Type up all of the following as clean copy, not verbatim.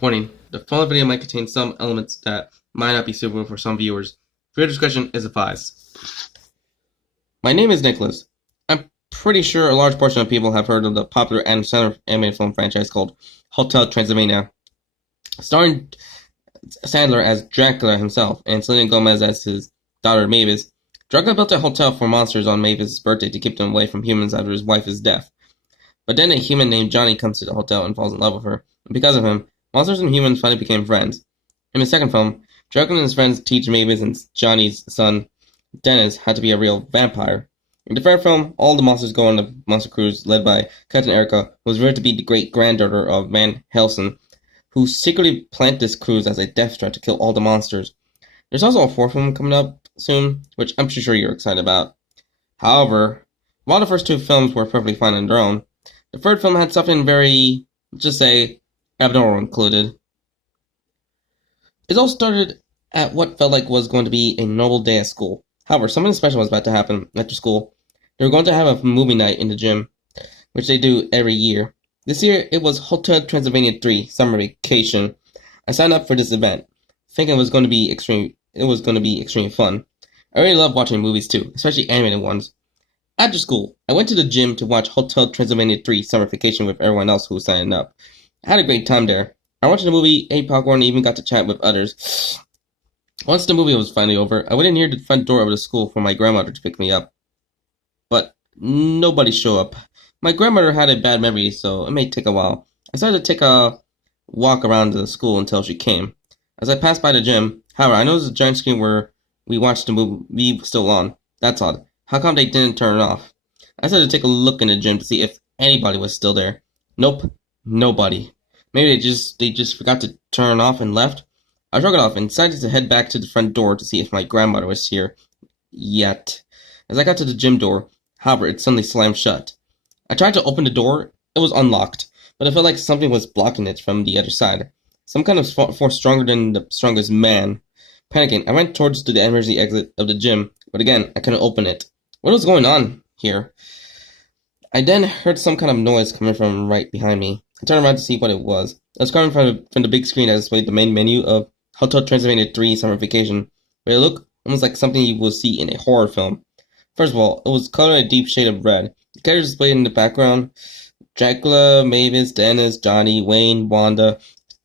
Warning: the following video might contain some elements that might not be suitable for some viewers. Viewer discretion is advised. My name is Nicholas. I'm pretty sure a large portion of people have heard of the popular Adam Sandler animated film franchise called Hotel Transylvania. Starring Sandler as Dracula himself and Selena Gomez as his daughter Mavis, Dracula built a hotel for monsters on Mavis' birthday to keep them away from humans after his wife's death. But then a human named Johnny comes to the hotel and falls in love with her, and because of him, monsters and humans finally became friends. In the second film, Dracula and his friends teach Mavis and Johnny's son, Dennis, how to be a real vampire. In the third film, all the monsters go on a monster cruise led by Captain Erica, who was revealed to be the great-granddaughter of Van Helsing, who secretly planned this cruise as a death threat to kill all the monsters. There's also a fourth film coming up soon, which I'm sure you're excited about. However, while the first two films were perfectly fine on their own, the third film had something very, just say, abnormal included. It all started at what felt like was going to be a normal day at school. However, something special was about to happen after school. They were going to have a movie night in the gym, which they do every year. This year, it was Hotel Transylvania 3 Summer Vacation. I signed up for this event, thinking it was going to be extremely fun. I really love watching movies too, especially animated ones. After school, I went to the gym to watch Hotel Transylvania 3 Summer Vacation with everyone else who was signing up. I had a great time there. I watched the movie, ate popcorn, and even got to chat with others. Once the movie was finally over, I went in near the front door of the school for my grandmother to pick me up. But nobody showed up. My grandmother had a bad memory, so it may take a while. I decided to take a walk around the school until she came. As I passed by the gym, however, I noticed the giant screen where we watched the movie was still on. That's odd. How come they didn't turn it off? I decided to take a look in the gym to see if anybody was still there. Nope, nobody. Maybe they just forgot to turn it off and left. I shrugged it off and decided to head back to the front door to see if my grandmother was here yet. As I got to the gym door, however, it suddenly slammed shut. I tried to open the door. It was unlocked, but it felt like something was blocking it from the other side. Some kind of force stronger than the strongest man. Panicking, I went towards the emergency exit of the gym, but again, I couldn't open it. What was going on here? I then heard some kind of noise coming from right behind me. I turned around to see what it was. It was coming from the big screen that displayed the main menu of Hotel Transylvania 3 Summer Vacation, but it looked almost like something you will see in a horror film. First of all, it was colored a deep shade of red. The characters displayed in the background: Dracula, Mavis, Dennis, Johnny, Wayne, Wanda,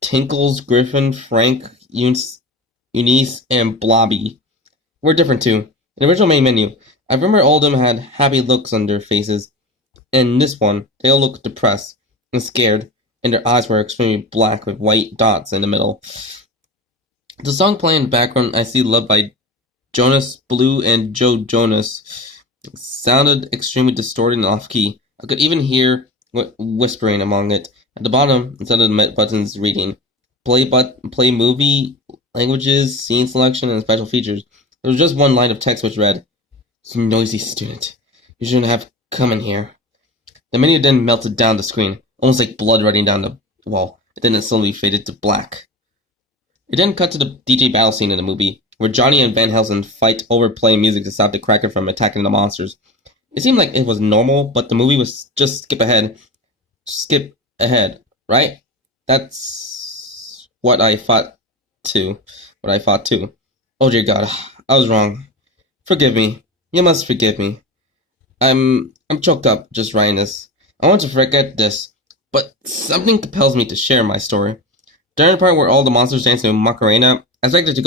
Tinkles, Griffin, Frank, Eunice, and Blobby were different too. In the original main menu, I remember all of them had happy looks on their faces. In this one, they all looked depressed and scared, and their eyes were extremely black with white dots in the middle. The song playing in the background, I See Love by Jonas Blue and Joe Jonas, sounded extremely distorted and off-key. I could even hear whispering among it. At the bottom, instead of the buttons reading play movie, languages, scene selection, and special features, there was just one line of text which read, "You noisy student. You shouldn't have come in here." The menu then melted down the screen, almost like blood running down the wall. Then it slowly faded to black. It then cut to the DJ battle scene in the movie, where Johnny and Van Helsing fight over playing music to stop the Kraken from attacking the monsters. It seemed like it was normal, but the movie was just skip ahead, right? That's what I thought too. Oh dear God, I was wrong. Forgive me. You must forgive me. I'm choked up just writing this. I want to forget this, but something compels me to share my story. During the part where all the monsters dance in Macarena, I expected to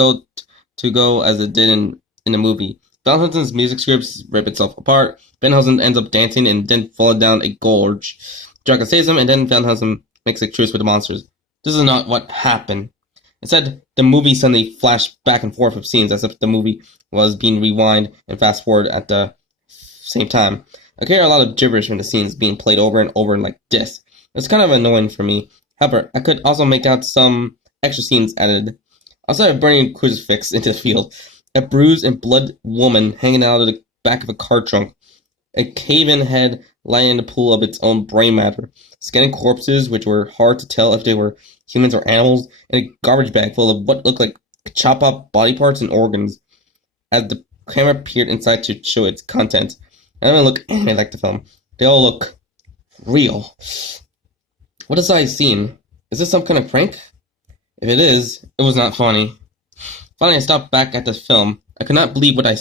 go as it did in the movie. Van Helsing's music scripts rip itself apart. Van Helsing ends up dancing and then falling down a gorge. Dracula saves him, and then Van Helsing makes a truce with the monsters. This is not what happened. Instead, the movie suddenly flashed back and forth with scenes as if the movie was being rewind and fast forward at the same time. I could hear a lot of gibberish from the scenes being played over and over like this. It's kind of annoying for me. However, I could also make out some extra scenes added. Outside of burning crucifix into the field, a bruised and blood woman hanging out of the back of a car trunk, a cave-in head lying in the pool of its own brain matter, scanning corpses which were hard to tell if they were humans or animals, and a garbage bag full of what looked like chop-up body parts and organs. As the camera peered inside to show its contents, I don't look anime like the film. They all look real. What has I seen? Is this some kind of prank? If it is, it was not funny. Finally, I stopped back at the film. I could not believe what I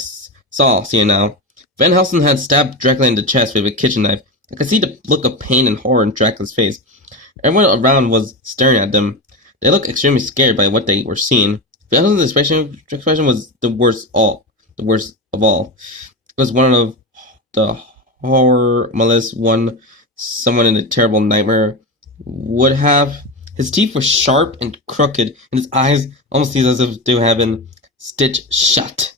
saw, see it now. Van Helsing had stabbed Dracula in the chest with a kitchen knife. I could see the look of pain and horror in Dracula's face. Everyone around was staring at them. They looked extremely scared by what they were seeing. Van Helsing's expression was the worst of all. It was one of the horror malice one someone in a terrible nightmare would have. His teeth were sharp and crooked, and his eyes almost seemed as if they had been stitched shut.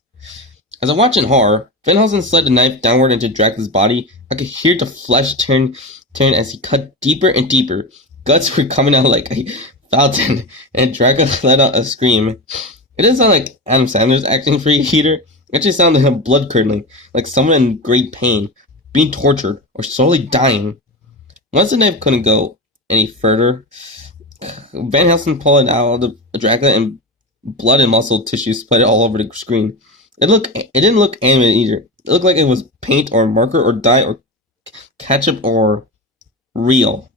As I watched in horror, Van Helsing slid the knife downward into Dracula's body. I could hear the flesh turn as he cut deeper and deeper. Guts were coming out like a fountain, and Dracula let out a scream. It didn't sound like Adam Sandler's acting for a heater. It actually sounded like blood curdling, like someone in great pain, being tortured, or slowly dying. Once the knife couldn't go any further, Van Helsing pulled it out of the Dracula, and blood and muscle tissue splattered all over the screen. It didn't look animated either. It looked like it was paint or marker or dye or ketchup or real.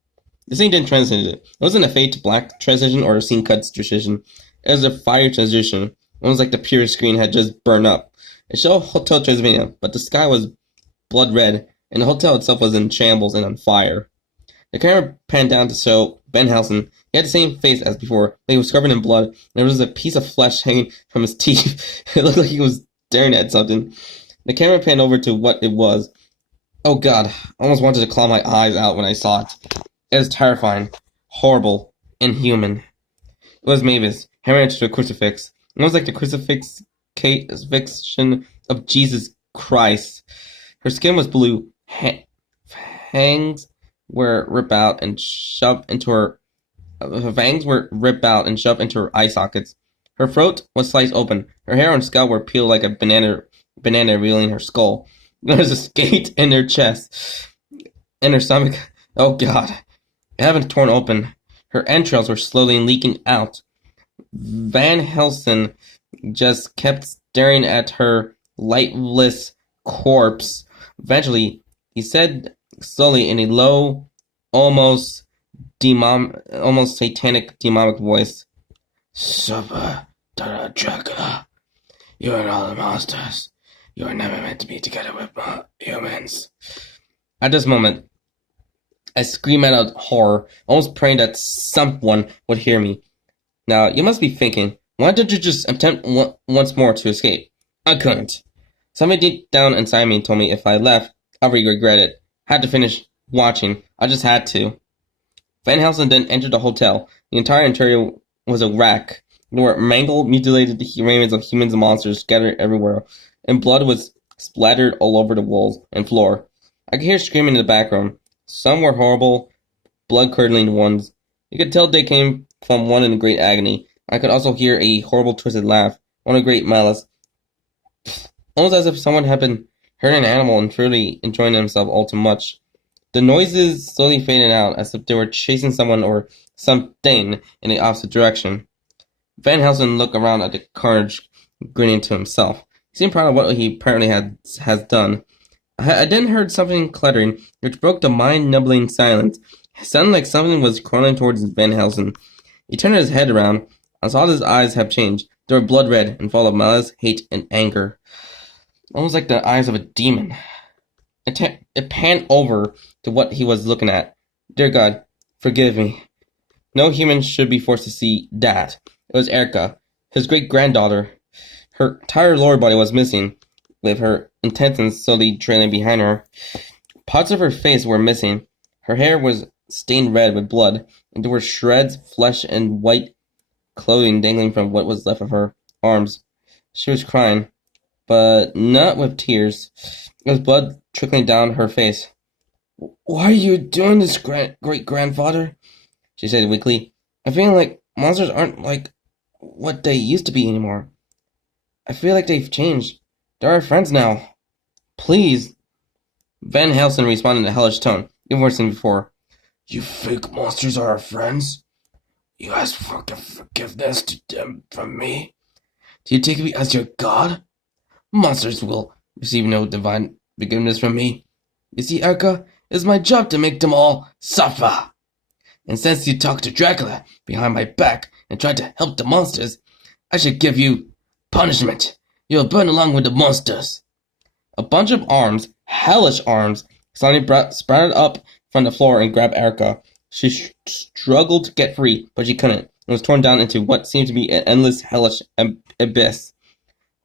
This thing didn't translate it. It wasn't a fade to black transition or a scene cuts transition. It was a fire transition. Almost like the pure screen had just burned up. It showed Hotel Transylvania, but the sky was blood red, and the hotel itself was in shambles and on fire. The camera panned down to show Ben Helsing. He had the same face as before, but he was covered in blood, and there was a piece of flesh hanging from his teeth. It looked like he was staring at something. The camera panned over to what it was. Oh God, I almost wanted to claw my eyes out when I saw it. It was terrifying, horrible, inhuman. It was Mavis, hammered into a crucifix. It was like the crucifixion of Jesus Christ. Her skin was blue. Fangs were ripped out and shoved into her eye sockets. Her throat was sliced open. Her hair and scalp were peeled like a banana revealing her skull. There was a skate in her chest. In her stomach. Oh God. It had been torn open. Her entrails were slowly leaking out. Van Helsing just kept staring at her lifeless corpse. Eventually, he said slowly in a low, almost satanic, demonic voice, "Supper, Dracula. You and all the monsters. You are never meant to be together with humans." At this moment, I screamed out of horror, almost praying that someone would hear me. Now, you must be thinking, why did you just attempt once more to escape? I couldn't. Something deep down inside me told me if I left, I would regret it. Had to finish watching. I just had to. Van Helsing then entered the hotel. The entire interior was a wreck. There were mangled, mutilated remains of humans and monsters scattered everywhere, and blood was splattered all over the walls and floor. I could hear screaming in the background. Some were horrible, blood-curdling ones. You could tell they came from one in great agony. I could also hear a horrible twisted laugh, one of great malice. Almost as if someone had been hurting an animal and truly enjoying themselves all too much. The noises slowly faded out, as if they were chasing someone or something in the opposite direction. Van Helsing looked around at the carnage, grinning to himself. He seemed proud of what he apparently has done. I then heard something cluttering, which broke the mind-numbing silence. It sounded like something was crawling towards Van Helsing. He turned his head around. I saw his eyes have changed. They were blood red and full of malice, hate, and anger. Almost like the eyes of a demon. It panned over to what he was looking at. Dear God, forgive me. No human should be forced to see that. It was Erica, his great-granddaughter. Her entire lower body was missing, with her intestines slowly trailing behind her. Parts of her face were missing. Her hair was stained red with blood, and there were shreds, flesh, and white clothing dangling from what was left of her arms. She was crying, but not with tears. There was blood trickling down her face. "Why are you doing this, great-grandfather?" she said weakly. "I feel like monsters aren't like what they used to be anymore. I feel like they've changed. They're our friends now. Please." Van Helsing responded in a hellish tone, even worse than before. "You think monsters are our friends? You ask for forgiveness to them from me? Do you take me as your god? Monsters will receive no divine forgiveness from me. You see, Erica, it's my job to make them all suffer." And since you talked to Dracula behind my back and tried to help the monsters, I should give you punishment. You'll burn along with the monsters. A bunch of arms, hellish arms, suddenly sprouted up from the floor and grabbed Erica. She struggled to get free, but she couldn't, and was torn down into what seemed to be an endless hellish abyss.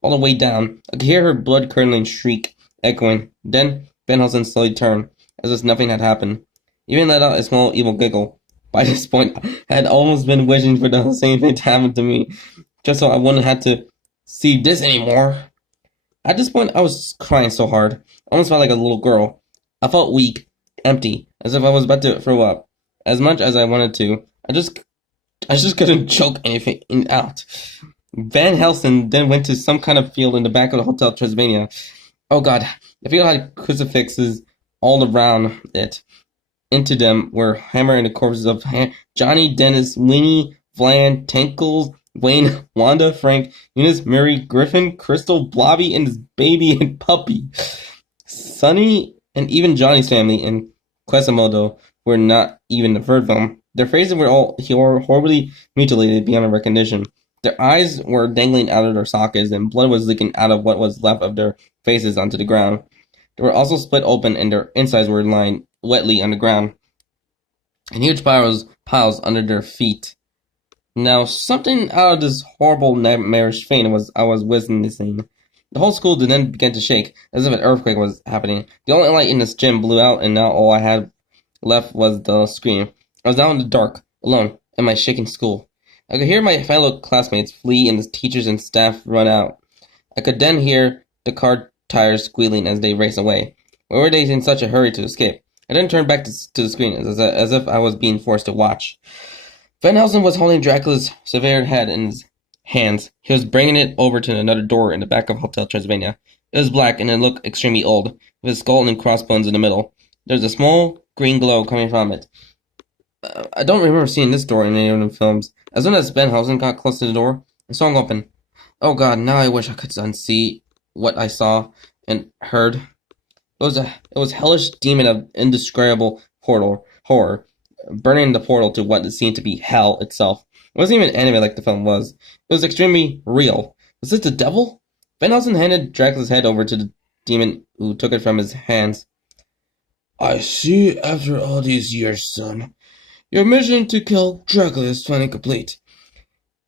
All the way down, I could hear her blood-curdling shriek echoing. Then Van Helsing slowly turned, as if nothing had happened. He even let out a small evil giggle. By this point, I had almost been wishing for the same thing to happen to me, just so I wouldn't have to see this anymore. At this point, I was crying so hard. I almost felt like a little girl. I felt weak, empty, as if I was about to throw up. As much as I wanted to, I just couldn't choke anything out. Van Helsing then went to some kind of field in the back of the Hotel Transylvania. Oh God, the field had crucifixes all around it. Into them were hammering the corpses of Johnny, Dennis, Winnie, Vlan, Tinkles, Wayne, Wanda, Frank, Eunice, Mary, Griffin, Crystal, Blobby, and his baby and puppy. Sonny and even Johnny's family in Quasimodo were not even the third film. Their faces were all horribly mutilated beyond recognition. Their eyes were dangling out of their sockets, and blood was leaking out of what was left of their faces onto the ground. They were also split open, and their insides were lying wetly on the ground, and huge piles under their feet. Now, something out of this horrible nightmarish faint I was witnessing. The whole school then began to shake, as if an earthquake was happening. The only light in this gym blew out, and now all I had left was the screen. I was now in the dark, alone, in my shaking school. I could hear my fellow classmates flee and the teachers and staff run out. I could then hear the car tires squealing as they raced away. Why were they in such a hurry to escape? I then turned back to the screen as if I was being forced to watch. Van Helsing was holding Dracula's severed head in his hands. He was bringing it over to another door in the back of Hotel Transylvania. It was black and it looked extremely old, with a skull and crossbones in the middle. There was a small green glow coming from it. I don't remember seeing this door in any of the films. As soon as Van Helsing got close to the door, it swung open. Oh God, now I wish I could unsee what I saw and heard. It was hellish demon of indescribable horror, burning the portal to what seemed to be hell itself. It wasn't even anime like the film was. It was extremely real. Was this the devil? Van Helsing handed Dracula's head over to the demon, who took it from his hands. I see after all these years, son. Your mission to kill Dracula is finally complete.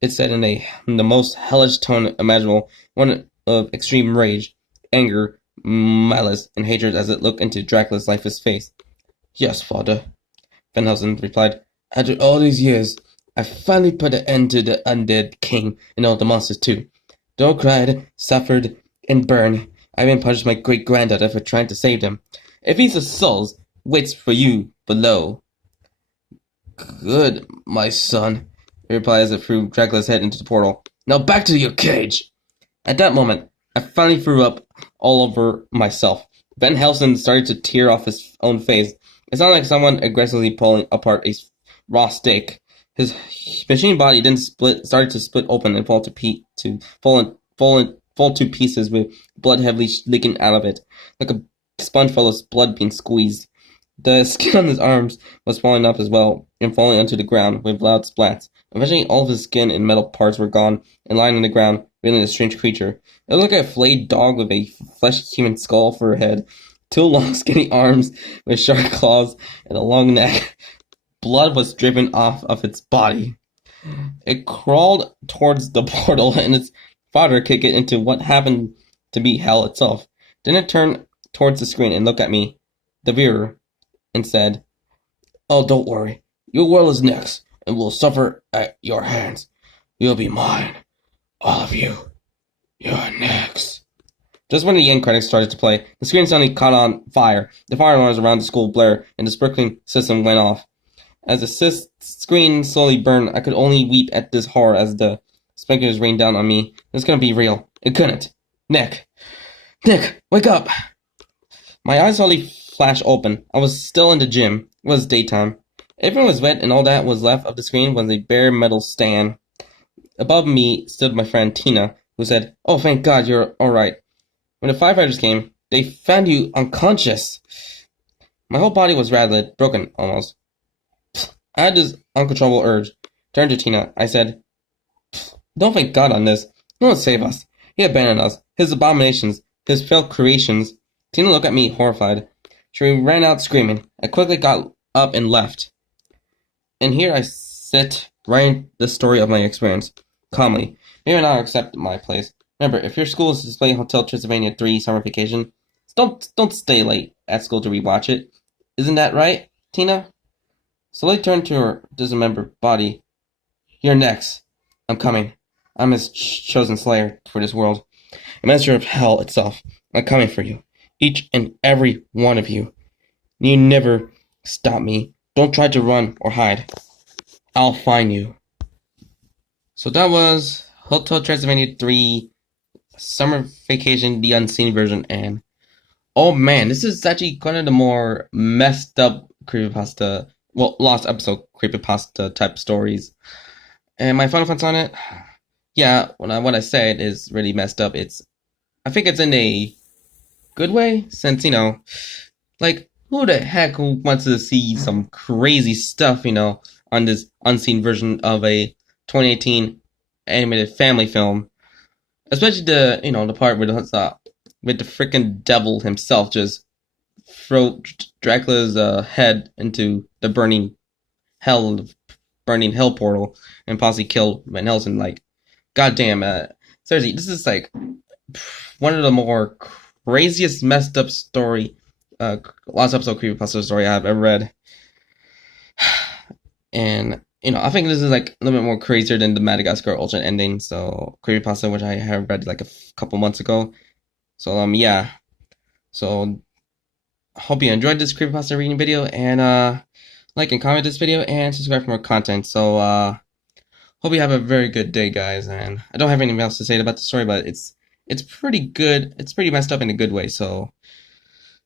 It said in the most hellish tone imaginable, one of extreme rage, anger, malice, and hatred as it looked into Dracula's lifeless face. Yes, father, Van Helsing replied. After all these years, I finally put an end to the undead king and all the monsters too. They all cried, suffered, and burned. I even punished my great-granddaughter for trying to save them. A feast of souls waits for you below. Good, my son, he replied as it threw Dracula's head into the portal. Now back to your cage. At that moment, I finally threw up all over myself. Van Helsing started to tear off his own face. It sounded like someone aggressively pulling apart a raw steak. His machine body then started to split open and fall to pieces with blood heavily leaking out of it, like a sponge full of blood being squeezed. The skin on his arms was falling up as well and falling onto the ground with loud splats. Eventually, all of his skin and metal parts were gone and lying on the ground, revealing a strange creature. It looked like a flayed dog with a fleshy human skull for a head, two long skinny arms with sharp claws, and a long neck. Blood was dripping off of its body. It crawled towards the portal, and its father kicked it into what happened to be hell itself. Then it turned towards the screen and looked at me, the viewer, and said, "Oh, don't worry. Your world is next, and will suffer at your hands. You'll be mine. All of you. You're next." Just when the end credits started to play, the screen suddenly caught on fire. The fire alarms around the school blared, and the sprinkling system went off. As the screen slowly burned, I could only weep at this horror as the sprinklers rained down on me. This couldn't be real. It couldn't. Nick, wake up! My eyes suddenly flashed open. I was still in the gym. It was daytime. Everything was wet, and all that was left of the screen was a bare metal stand. Above me stood my friend Tina, who said, "Oh, thank God, you're all right. When the firefighters came, they found you unconscious." My whole body was rattled, broken almost. I had this uncontrollable urge. Turned to Tina. I said, don't thank God on this. No one save us. He abandoned us. His abominations. His failed creations. Tina looked at me, horrified. She ran out screaming. I quickly got up and left. And here I sit, writing the story of my experience. Calmly. Maybe not accept my place. Remember, if your school is displaying Hotel Transylvania 3 summer vacation, don't stay late at school to rewatch it. Isn't that right, Tina? Slowly turned to her dismembered body. You're next. I'm coming. I'm his chosen slayer for this world. A master of hell itself. I'm coming for you. Each and every one of you. You never stop me. Don't try to run or hide. I'll find you. So that was Hotel Transylvania 3 Summer Vacation, the Unseen version, and oh man, this is actually one of the more messed up creepypasta, well, lost episode creepypasta type stories. And my final thoughts on it, yeah, what I said is really messed up. I think it's in a good way, since, like, who the heck wants to see some crazy stuff, on this unseen version of a 2018 animated family film? Especially the part with the freaking devil himself just throw Dracula's head into the burning hell portal and possibly kill Van Helsing. Like, goddamn, seriously, this is like one of the more craziest messed up last episode creepypasta story I've ever read. And I think this is like a little bit more crazier than the Madagascar alternate ending, so creepypasta, which I have read like a couple months ago. So yeah. So hope you enjoyed this creepypasta reading video, and like and comment this video and subscribe for more content. So hope you have a very good day, guys. And I don't have anything else to say about the story, but it's pretty good. It's pretty messed up in a good way. So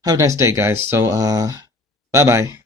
have a nice day, guys. So bye bye.